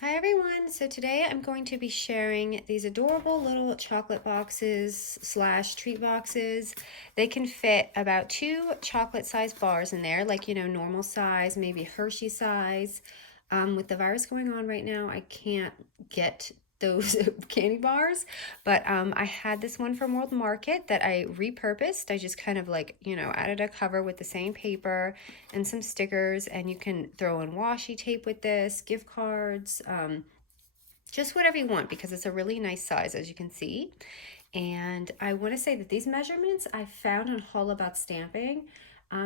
Hi everyone, so today I'm going to be sharing these adorable little chocolate boxes slash treat boxes. They can fit about 2 chocolate-sized bars in there, like, normal size, maybe Hershey size. With the virus going on right now, I can't get those candy bars, but I had this one from World Market that I repurposed. I just kind of like, added a cover with the same paper and some stickers, and you can throw in washi tape with this, gift cards, just whatever you want, because it's a really nice size, as you can see. And I want to say that these measurements I found on All About Stamping.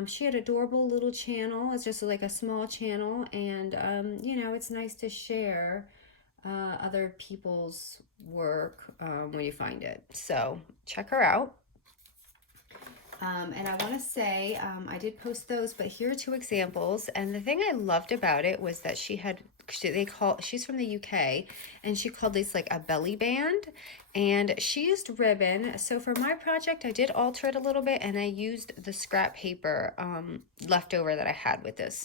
She had adorable little channel. It's just like a small channel, and it's nice to share other people's work when you find it. So check her out. And I want to say I did post those, but here are 2 examples. And the thing I loved about it was that she's from the UK, and she called these like a belly band, and she used ribbon. So for my project, I did alter it a little bit, and I used the scrap paper leftover that I had with this.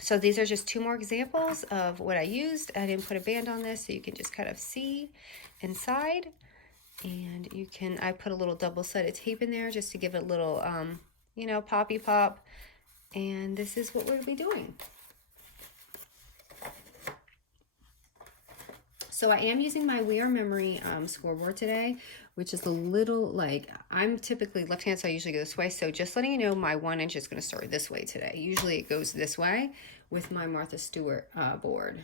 So these are just 2 more examples of what I used. I didn't put a band on this, so you can just kind of see inside. And I put a little double-sided tape in there just to give it a little, poppy pop. And this is what we'll be doing. So I am using my We Are Memory scoreboard today, which is a little like, I'm typically left-handed, so I usually go this way. So just letting you know, my 1 inch is going to start this way today. Usually it goes this way with my Martha Stewart board.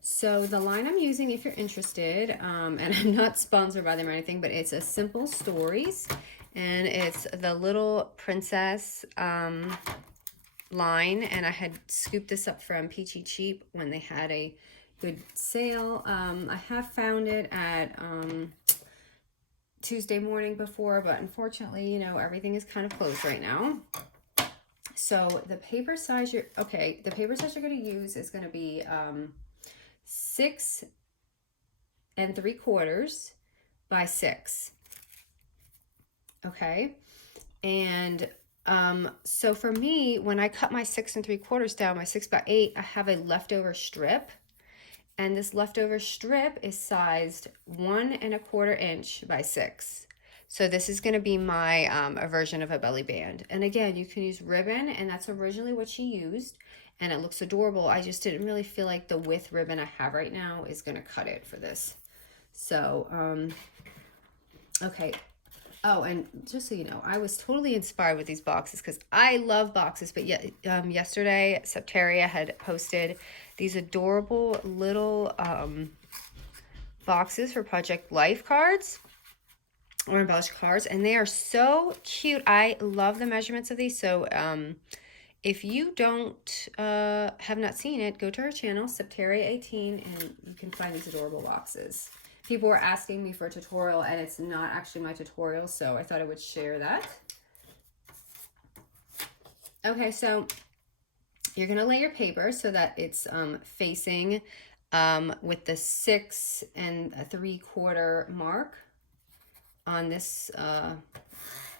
So the line I'm using, if you're interested, and I'm not sponsored by them or anything, but it's a Simple Stories, and it's the Little Princess line, and I had scooped this up from Peachy Cheap when they had a good sale. I have found it at Tuesday morning before, but unfortunately, everything is kind of closed right now. So the paper size you're going to use is going to be 6 3/4 by 6. Okay. And so for me, when I cut my 6 3/4 down, my 6 by 8, I have a leftover strip. And this leftover strip is sized 1 1/4 inch by 6. So this is going to be my a version of a belly band. And again, you can use ribbon, and that's originally what she used. And it looks adorable. I just didn't really feel like the width ribbon I have right now is going to cut it for this. So, okay. Oh, and just so you know, I was totally inspired with these boxes because I love boxes. But yet, yesterday, Septaria had posted these adorable little boxes for Project Life cards or embellished cards, and they are so cute. I love the measurements of these. So if you don't have not seen it, go to her channel, Septaria18, and you can find these adorable boxes. People were asking me for a tutorial, and it's not actually my tutorial, so I thought I would share that. Okay, so you're going to lay your paper so that it's facing with the 6 3/4 mark on this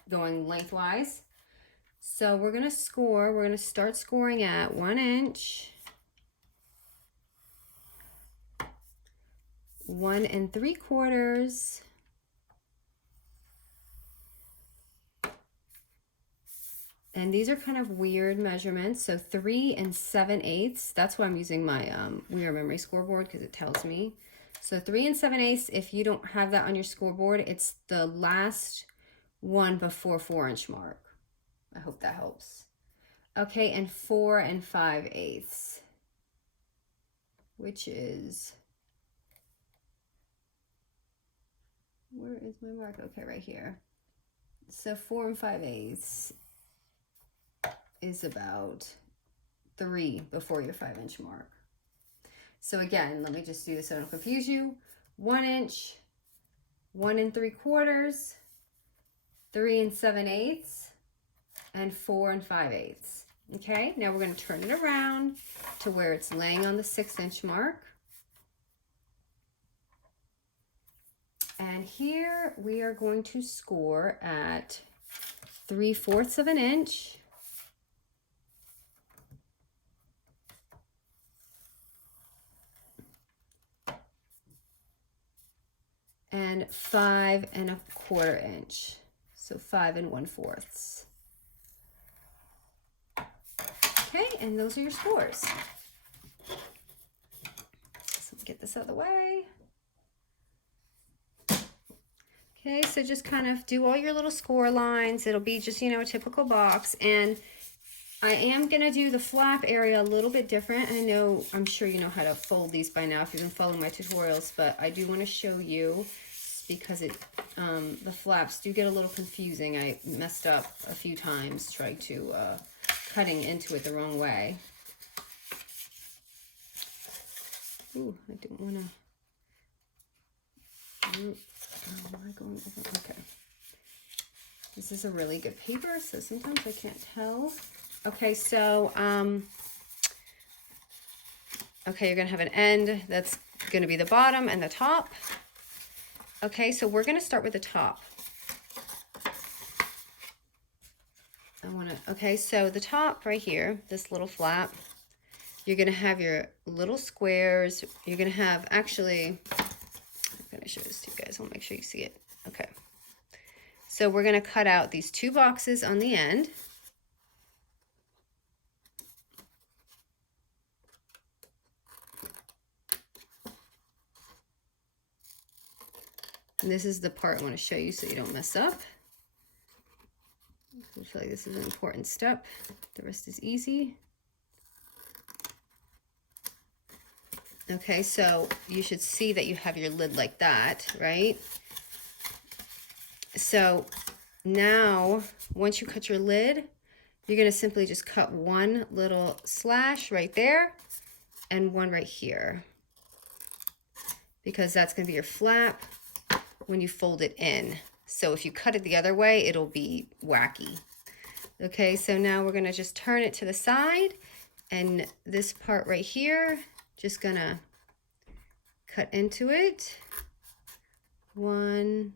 going lengthwise. So we're going to score. We're going to start scoring at 1 inch, 1 3/4, and these are kind of weird measurements. So 3 7/8. That's why I'm using my We Are Memory scoreboard, because it tells me. So 3 7/8. If you don't have that on your scoreboard, it's the last one before 4 inch mark. I hope that helps. Okay, and 4 5/8, which is, where is my mark? Okay, right here. So 4 5/8 is about 3 before your 5 inch mark. So again, let me just do this so I don't confuse you. 1 inch, 1 3/4, 3 7/8, and 4 5/8. Okay, now we're going to turn it around to where it's laying on the 6 inch mark. And here we are going to score at 3/4 of an inch. and 5 1/4 inch. So 5 1/4. Okay, and those are your scores. So get this out of the way. Okay, so just kind of do all your little score lines. It'll be just, you know, a typical box. And I am going to do the flap area a little bit different. I know, I'm sure you know how to fold these by now if you've been following my tutorials, but I do want to show you because the flaps do get a little confusing. I messed up a few times trying to, cutting into it the wrong way. Ooh, I didn't want to, am I going over? Okay. This is a really good paper, so sometimes I can't tell. Okay, so, okay, you're gonna have an end that's gonna be the bottom and the top. Okay, so we're gonna start with the top. Okay, so the top right here, this little flap, you're gonna have your little squares. You're gonna have, actually, I'm gonna show this to you guys. I'll make sure you see it. Okay. So we're gonna cut out these 2 boxes on the end. And this is the part I want to show you so you don't mess up. I feel like this is an important step. The rest is easy. Okay, so you should see that you have your lid like that, right? So now, once you cut your lid, you're going to simply just cut one little slash right there and one right here, because that's going to be your flap when you fold it in. So if you cut it the other way, it'll be wacky. Okay, so now we're gonna just turn it to the side, and this part right here, just gonna cut into it. 1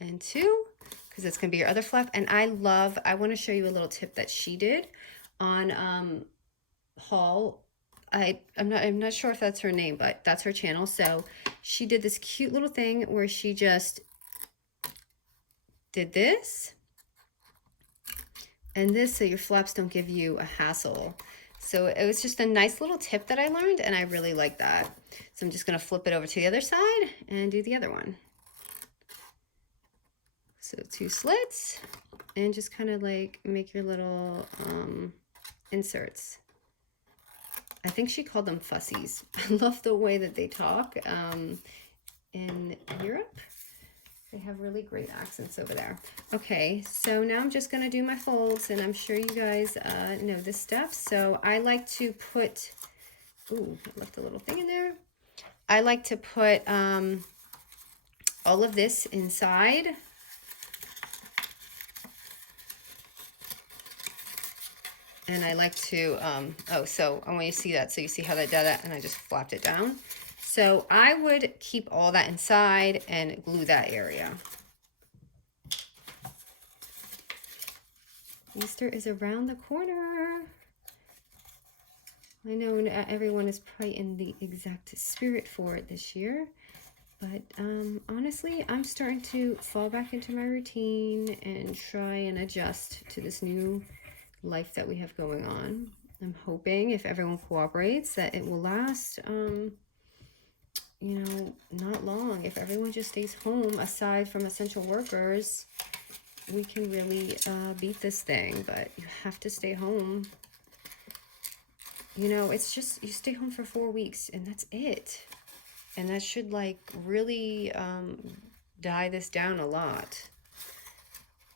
and 2, because that's gonna be your other flap. And I want to show you a little tip that she did on Haul. I'm not sure if that's her name, but that's her channel. So she did this cute little thing where she just did this and this, so your flaps don't give you a hassle. So it was just a nice little tip that I learned, and I really like that. So I'm just gonna flip it over to the other side and do the other one. So 2 slits, and just kind of like make your little inserts. I think she called them fussies. I love the way that they talk. In Europe, they have really great accents over there. Okay, so now I'm just gonna do my folds, and I'm sure you guys know this stuff. So I like to put, ooh, I left a little thing in there. I like to put all of this inside. And I like to, so I want you to see that. So you see how that did that, and I just flapped it down. So I would keep all that inside and glue that area. Easter is around the corner. I know not everyone is probably in the exact spirit for it this year, but honestly, I'm starting to fall back into my routine and try and adjust to this new life that we have going on. I'm hoping, if everyone cooperates, that it will last, you know, not long. If everyone just stays home, aside from essential workers, we can really beat this thing. But you have to stay home. You know, it's just, you stay home for 4 weeks and that's it. And that should like really die this down a lot.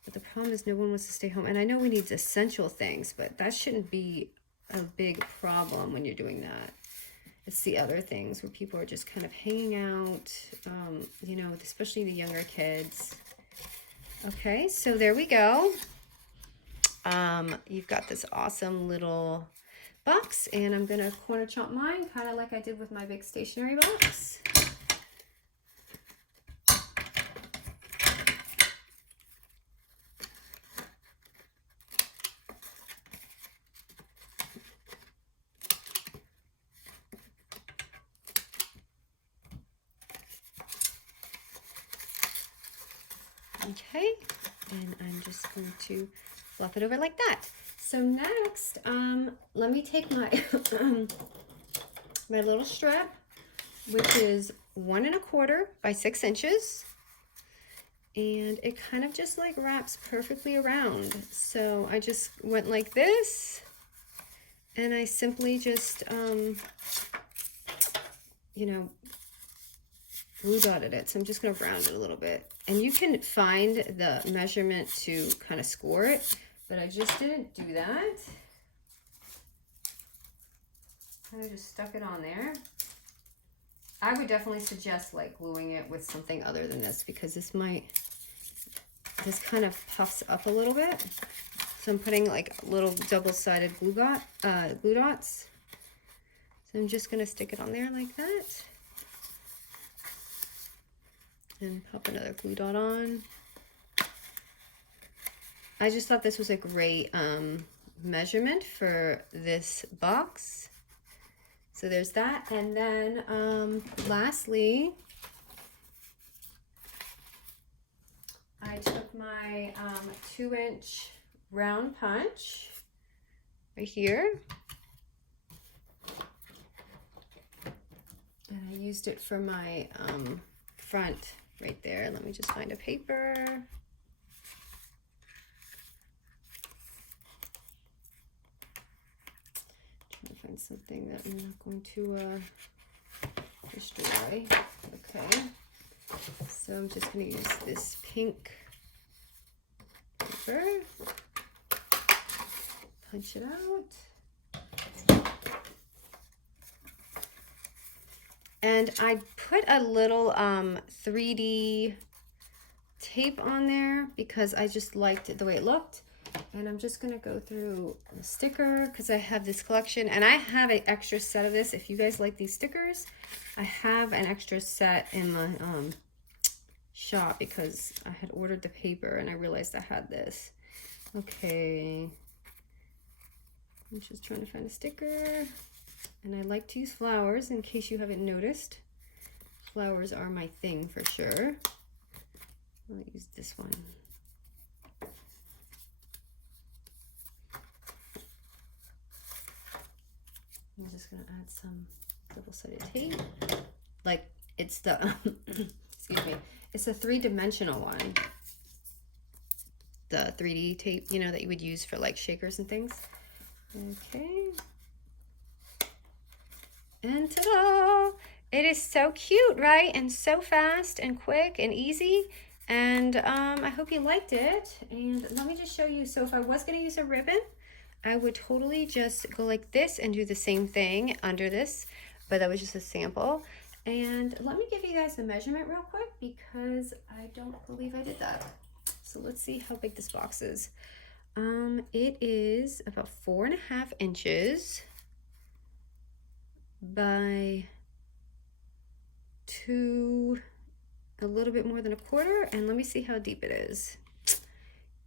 But the problem is no one wants to stay home. And I know we need essential things, but that shouldn't be a big problem when you're doing that. It's the other things where people are just kind of hanging out, you know, especially the younger kids. Okay, so there we go. You've got this awesome little box, and I'm gonna corner chop mine, kind of like I did with my big stationery box. Okay, and I'm just going to fluff it over like that. So next, let me take my my little strap, which is 1 1/4 by 6 inches, and it kind of just like wraps perfectly around. So I just went like this, and I simply just you know, glue dotted it. So I'm just going to round it a little bit, and you can find the measurement to kind of score it, but I just didn't do that. Kind of just stuck it on there. I would definitely suggest like gluing it with something other than this, because this kind of puffs up a little bit. So I'm putting like little double-sided glue dots. So I'm just gonna stick it on there like that. And pop another glue dot on. I just thought this was a great measurement for this box. So there's that. And then lastly, I took my 2-inch round punch right here. And I used it for my front right there. Let me just find a paper. Trying to find something that I'm not going to destroy. Okay. So I'm just going to use this pink paper. Punch it out. And I put a little 3D tape on there because I just liked it the way it looked. And I'm just gonna go through the sticker because I have this collection, and I have an extra set of this. If you guys like these stickers, I have an extra set in my shop because I had ordered the paper and I realized I had this. Okay, I'm just trying to find a sticker. And I like to use flowers, in case you haven't noticed. Flowers are my thing for sure. I'll use this one. I'm just gonna add some double-sided tape. Like it's the, excuse me, it's a 3-dimensional one. The 3D tape, you know, that you would use for like shakers and things. Okay. And ta-da! It is so cute, right? And so fast and quick and easy. And I hope you liked it. And let me just show you. So if I was going to use a ribbon, I would totally just go like this and do the same thing under this. But that was just a sample. And let me give you guys the measurement real quick because I don't believe I did that. So let's see how big this box is. It is about 4.5 inches by a little bit more than 1/4, and let me see how deep it is.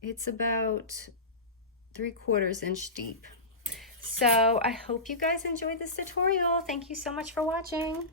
It's about 3/4 inch deep. So I hope you guys enjoyed this tutorial. Thank you so much for watching.